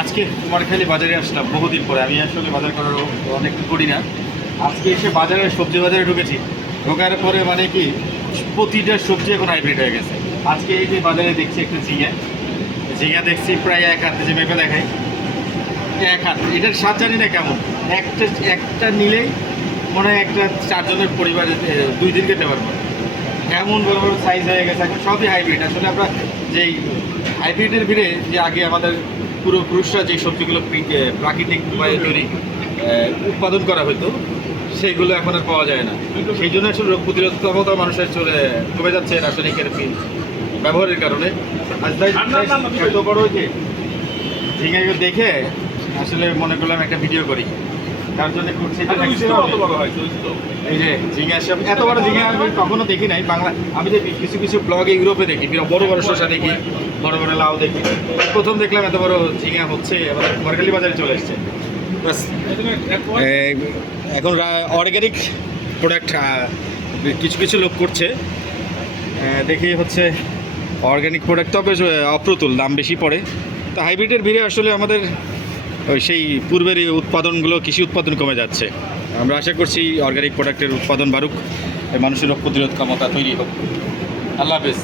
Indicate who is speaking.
Speaker 1: আজকে কুমারখালী বাজারে আসলাম, বহুদিন পরে। আমি আসলে বাজার করার অনেক করি না। আজকে এসে বাজারে, সবজি বাজারে ঢুকেছি। ঢোকার পরে মানে কি, প্রতিটা সবজি এখন হাইব্রিড হয়ে গেছে। আজকে এই যে বাজারে দেখছি একটা ঝিঙা। ঝিঙা দেখছি প্রায় এক হাত যে মেপে দেখাই। এক হাত। এটার স্বাদ জানি না কেমন। একটা একটা নিলেই মনে হয় একটা চারজনের পরিবারে দুই দিন খেতে পারব। এমন বড় বড় সাইজ হয়ে গেছে, এখন সবই হাইব্রিড আসলে আমরা যেই হাইব্রিডের ভিড়ে যে আগে আমাদের পুরো পুরুষরা যে সবজিগুলো প্রাকৃতিক উপায়ে তৈরি উৎপাদন করা হতো সেইগুলো এখন আর পাওয়া যায় না। সেই জন্য আসলে রোগ প্রতিরোধ ক্ষমতা মানুষের চলে কমে যাচ্ছে রাসায়নিকের বি- ব্যবহারের কারণে। আজ তাই এত বড় যে ঝিঙে দেখে আসলে মনে করলাম একটা ভিডিও করি। তার জন্য করছি এই যে এত বড় আমি কখনো দেখি নাই। বাংলা আমি যে কিছু কিছু ব্লগে ইউরোপে দেখি বড় বড় শসা দেখি বড় বড় লাউ দেখি। প্রথম দেখলাম এত বড় ঝিঙা হচ্ছে আমাদের বাজারে চলে এসছে। এখন অর্গ্যানিক প্রোডাক্ট কিছু কিছু লোক করছে। দেখি হচ্ছে অর্গ্যানিক প্রোডাক্ট তবে অপ্রতুল দাম বেশি পড়ে। তো হাইব্রিডের ভিড়ে আসলে আমাদের ওই সেই পূর্বের উৎপাদনগুলো কৃষি উৎপাদন কমে যাচ্ছে। আমরা আশা করছি অর্গ্যানিক প্রোডাক্টের উৎপাদন বাড়ুক মানুষের রোগ প্রতিরোধ ক্ষমতা তৈরি হোক। আল্লাহ হাফেজ।